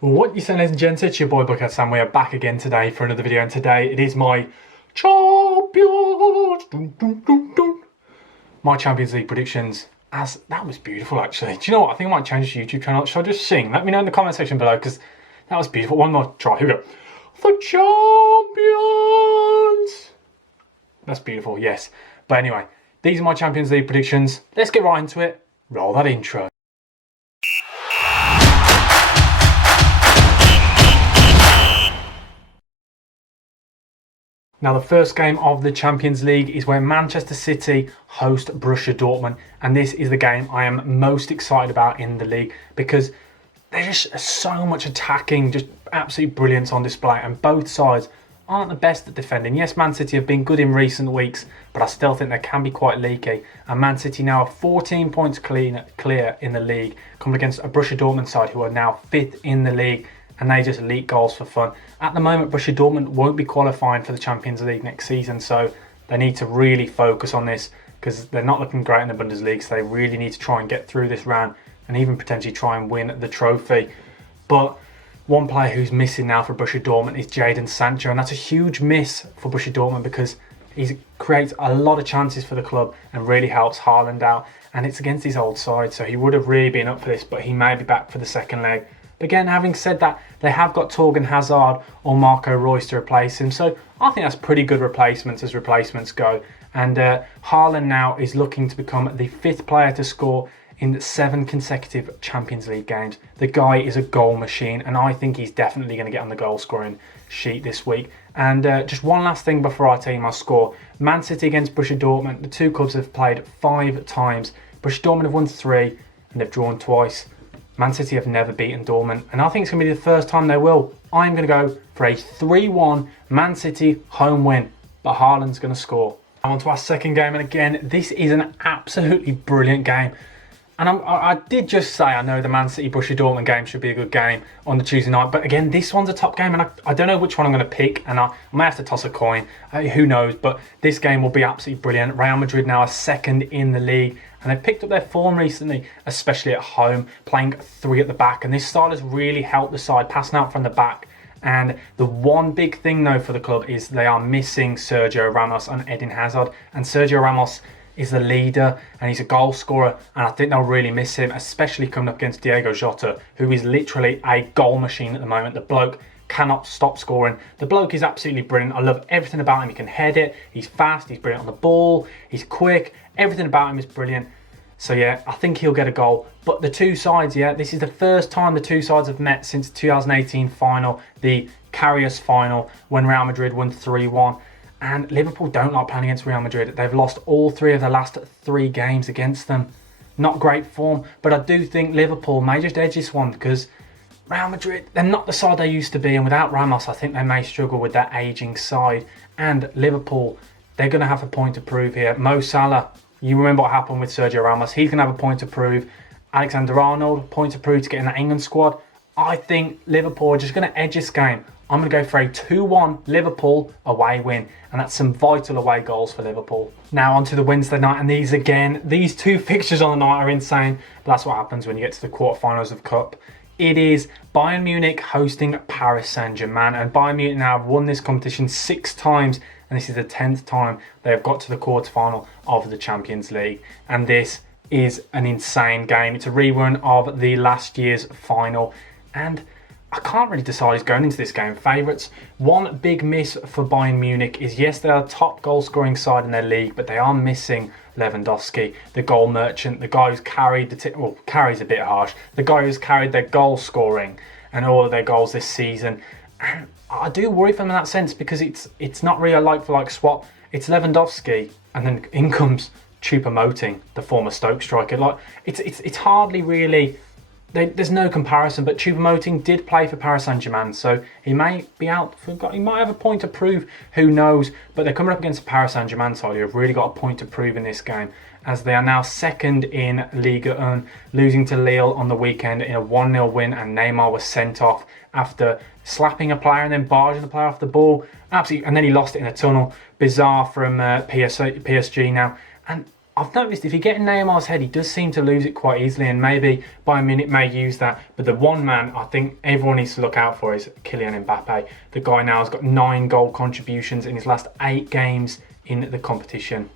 What you saying, ladies and gents? It's your boy Bucket Sam. We are back again today for another video, and today it is my champions. My Champions League predictions. As that was beautiful, actually. Do you know what? I think I might change this YouTube channel. Should I just sing? Let me know in the comment section below because that was beautiful. One more try. Here we go. The champions. That's beautiful. Yes. But anyway, these are my Champions League predictions. Let's get right into it. Roll that intro. Now, the first game of the Champions League is where Manchester City host Borussia Dortmund, and this is the game I am most excited about in the league because there's just so much attacking, just absolute brilliance on display, and both sides aren't the best at defending. Yes, Man City have been good in recent weeks, but I still think they can be quite leaky, and Man City now are 14 points clear in the league, coming against a Borussia Dortmund side who are now 5th in the league, and they just leak goals for fun. At the moment, Borussia Dortmund won't be qualifying for the Champions League next season, so they need to really focus on this because they're not looking great in the Bundesliga, so they really need to try and get through this round and even potentially try and win the trophy. But one player who's missing now for Borussia Dortmund is Jadon Sancho, and that's a huge miss for Borussia Dortmund because he creates a lot of chances for the club and really helps Haaland out, and it's against his old side, so he would have really been up for this, but he may be back for the second leg. But again, having said that, they have got Torgan Hazard or Marco Reus to replace him. So I think that's pretty good replacements as replacements go. And Haaland now is looking to become the 5th player to score in 7 consecutive Champions League games. The guy is a goal machine, and I think he's definitely going to get on the goal scoring sheet this week. And just one last thing before I tell you my score. Man City against Borussia Dortmund. The two clubs have played 5 times. Borussia Dortmund have won 3 and they've drawn twice. Man City have never beaten Dortmund, and I think it's going to be the first time they will. I'm going to go for a 3-1 Man City home win, but Haaland's going to score. Now on to our second game, and again, this is an absolutely brilliant game. And I did just say I know the Man City Borussia Dortmund game should be a good game on the Tuesday night, but again, this one's a top game, and I don't know which one I'm going to pick, and I may have to toss a coin. Who knows? But this game will be absolutely brilliant. Real Madrid now are 2nd in the league, and they've picked up their form recently, especially at home, playing 3 at the back, and this style has really helped the side, passing out from the back. And the one big thing though for the club is they are missing Sergio Ramos and Eden Hazard, and Sergio Ramos is the leader and he's a goal scorer, and I think they'll really miss him, especially coming up against Diego Jota, who is literally a goal machine at the moment. The bloke cannot stop scoring. The bloke is absolutely brilliant. I love everything about him. He can head it, he's fast, he's brilliant on the ball, he's quick, everything about him is brilliant. So yeah, I think he'll get a goal. But the two sides, yeah, this is the first time the two sides have met since 2018 final, the Carriers final, when Real Madrid won 3-1. And Liverpool don't like playing against Real Madrid. They've lost all 3 of the last 3 games against them. Not great form, but I do think Liverpool may just edge this one because Real Madrid, they're not the side they used to be, and without Ramos, I think they may struggle with that ageing side. And Liverpool, they're going to have a point to prove here. Mo Salah, you remember what happened with Sergio Ramos. He's going to have a point to prove. Alexander-Arnold, point to prove to get in that England squad. I think Liverpool are just going to edge this game. I'm going to go for a 2-1 Liverpool away win, and that's some vital away goals for Liverpool. Now on to the Wednesday night, and these 2 fixtures on the night are insane, but that's what happens when you get to the quarterfinals of Cup. It is Bayern Munich hosting Paris Saint-Germain, and Bayern Munich now have won this competition 6 times, and this is the 10th time they have got to the quarterfinal of the Champions League, and this is an insane game. It's a rerun of the last year's final, and I can't really decide who's going into this game. Favourites. One big miss for Bayern Munich is, yes, they are top goal scoring side in their league, but they are missing Lewandowski, the goal merchant, the guy who's carried carries a bit harsh, the guy who's carried their goal scoring and all of their goals this season. And I do worry for them in that sense because it's not really a like-for-like swap. It's Lewandowski, and then in comes Choupo-Moting, the former Stoke striker. Like it's hardly really. There's no comparison, but Choupo-Moting did play for Paris Saint-Germain, so he may be out. He might have a point to prove, who knows? But they're coming up against a Paris Saint-Germain side who have really got a point to prove in this game, as they are now 2nd in Ligue 1, losing to Lille on the weekend in a 1-0 win, and Neymar was sent off after slapping a player and then barging the player off the ball. Absolutely, and then he lost it in a tunnel. Bizarre from PSG now. And I've noticed if you get in Neymar's head, he does seem to lose it quite easily, and maybe Bayern Munich may use that. But the one man I think everyone needs to look out for is Kylian Mbappe. The guy now has got 9 goal contributions in his last 8 games in the competition.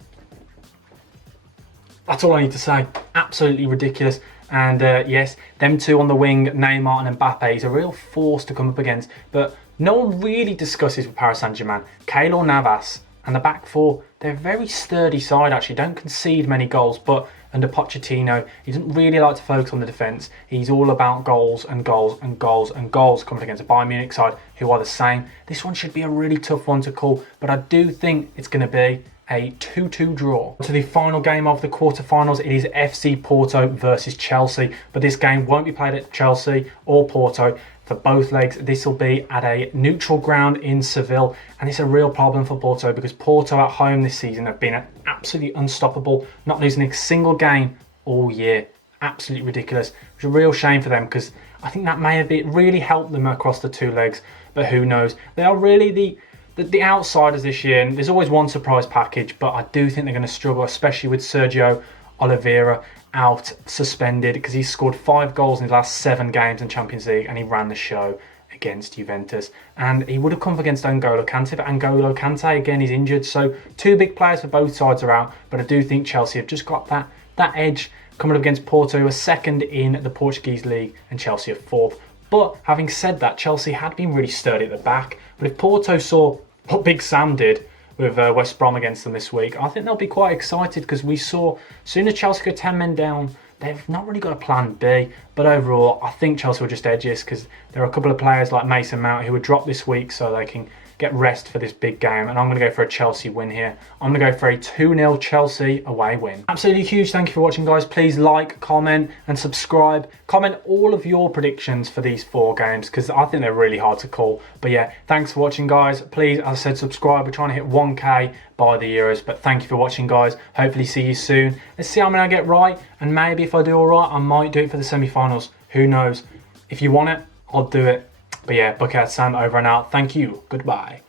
That's all I need to say. Absolutely ridiculous. And yes, them two on the wing, Neymar and Mbappe, is a real force to come up against. But no one really discusses with Paris Saint-Germain. Keylor Navas and the back four, they're a very sturdy side actually, don't concede many goals, but under Pochettino, he doesn't really like to focus on the defence. He's all about goals and goals and goals and goals coming against a Bayern Munich side who are the same. This one should be a really tough one to call, but I do think it's going to be a 2-2 draw. To the final game of the quarterfinals, it is FC Porto versus Chelsea, but this game won't be played at Chelsea or Porto. For both legs, this will be at a neutral ground in Seville, and it's a real problem for Porto because Porto at home this season have been absolutely unstoppable, not losing a single game all year. Absolutely ridiculous. It's a real shame for them because I think that may have really helped them across the 2 legs, but who knows. They are really the outsiders this year, and there's always one surprise package, but I do think they're going to struggle, especially with Sergio Oliveira out suspended because he scored 5 goals in his last 7 games in Champions League, and he ran the show against Juventus, and he would have come up against N'Golo Kante, but N'Golo Kante again is injured, so 2 big players for both sides are out. But I do think Chelsea have just got that edge coming up against Porto, who are second in the Portuguese league, and Chelsea are 4th. But having said that, Chelsea had been really sturdy at the back, but if Porto saw what Big Sam did with West Brom against them this week, I think they'll be quite excited because we saw as soon as Chelsea go 10 men down, they've not really got a plan B. But overall, I think Chelsea will just edge this because there are a couple of players like Mason Mount who were dropped this week so they can get rest for this big game, and I'm going to go for a Chelsea win here. I'm going to go for a 2-0 Chelsea away win. Absolutely huge thank you for watching, guys. Please like, comment and subscribe. Comment all of your predictions for these 4 games because I think they're really hard to call. But yeah, thanks for watching, guys. Please, as I said, subscribe. We're trying to hit 1k by the Euros, but thank you for watching, guys. Hopefully see you soon. Let's see how many I get right, and maybe if I do all right, I might do it for the semi-finals. Who knows? If you want it, I'll do it. But yeah, Bucket Sam over and out. Thank you. Goodbye.